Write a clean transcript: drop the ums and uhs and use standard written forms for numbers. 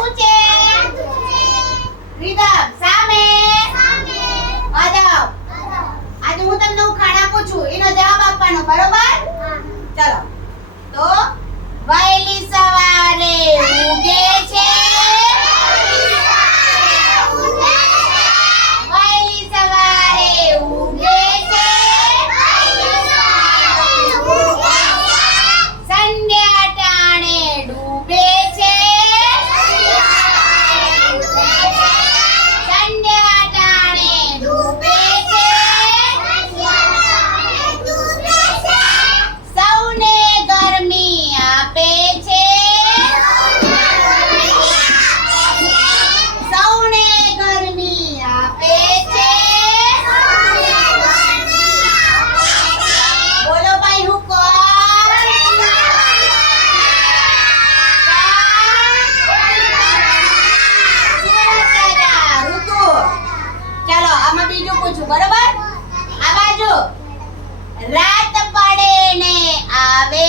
શું છે? રીધમ. સામે. અદબ. આજે હું તમને ઉખાણ આપું છું, એનો જવાબ આપવાનો, બરોબર? ચલો. તો વહેલી સવારે ઉગે છે. વહેલી સવારે ઉગે છે. સંધ્યા ટાણે ડૂબે છે. સંધ્યા ટાણે ડૂબે છે. સૌને ગરમી આપે છે. સૌને ગરમી આપે છે. બોલો ભાઈ, હું કોણ? સૂરજદાદા, ઋતુ. ચાલો આમાં બીજું પૂછું, બરોબર? આ બાજુ. રાત પડે ને આવે